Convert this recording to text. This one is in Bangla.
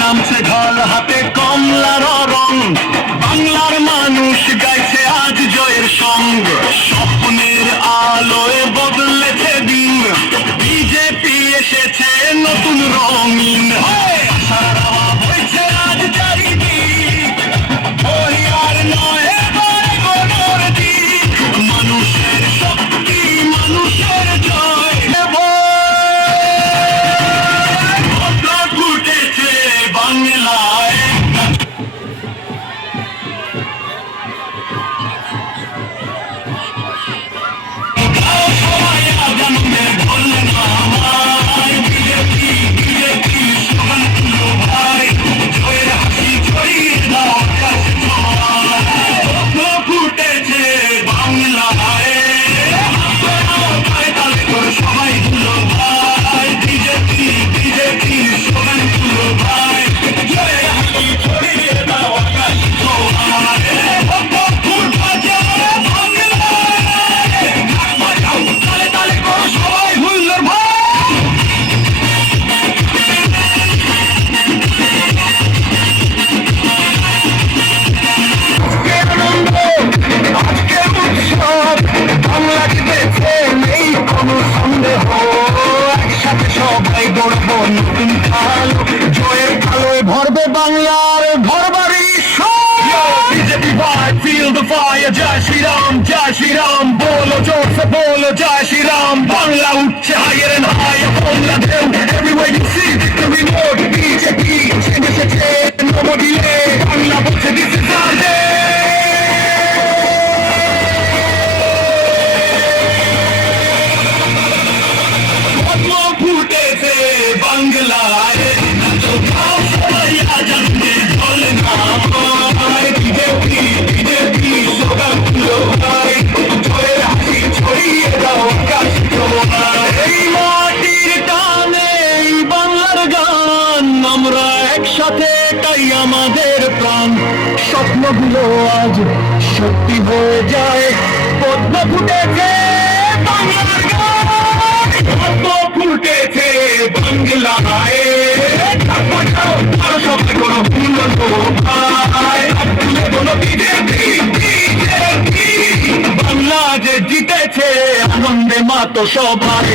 নামছে ঢল, হাতে কমলার রং, বাংলার মানুষ গাইছে আজ জয়ের সঙ্গ। স্বপ্নের আলোয় বদলেছে দিন, বিজেপি এসেছে নতুন রঙিন। আশার হাওয়া বইছে আজ চারিদিক, ওই আর নয় এবারে কোনোর দিক। মানুষের শক্তি, মানুষের জয়, ফুটেছে বাংলায়। সবাই আগামী বললেন আমায়, বিজেপি বিজেপি স্লোগান তুলো ভাই, জয়ের হাসি ছড়িয়ে দাও আকাশে ছোঁয়া। ফুটেছে বাংলায়, তালে করে সবাই তুলো ভাই, বিজেপি বিজেপি স্লোগান তুলো ভাই, জয়ের হাসি ছড়িয়ে দাও আকাশে ছোঁয়া। ফুল বাজে বাংলায়, তালে তালে করে সবাই হুল্লোড় ভাই। আজকের আনন্দ, আজকের উৎসব, বাংলা জিতেছে নেই কোনো সন্দেহ। একসাথে সবাই গড়ব নতুন আলো, জয়ের আলোয় ভরবে বাংলার ঘরবাড়ি সব। বিজেপি ভাই feel the fire, জয় শ্রীরাম জয় শ্রীরাম, বলো জোর সে বলো জয় শ্রীরাম। বাংলা উঠছে higher and higher, বাংলা ঢেউ everywhere you see, every note BJP ছেড়ে এসেছে নবদিলে। বাংলা বলছে this is our day। ফুটেছে বাংলায়, সবাই আজানে ঢল নামায়, বিজেপি বিজেপি স্লোগান তুলো ভাই, জয়ের হাসি ছড়িয়ে দাও আকাশে ছোঁয়ায়। এই মাটির টানে এই বাংলার গান, আমরা একসাথে এটাই আমাদের প্রাণ। স্বপ্নগুলো আজ সত্যি হয়ে যায়, পদ্ম ফুটেছে বাংলার গান, পদ্ম ফুটেছে বাংলায়। সবাই কোনো ভুল ভাই, কোনো বিজেপি বিজেপি, বাংলা যে জিতেছে আনন্দে মাতো সবাই।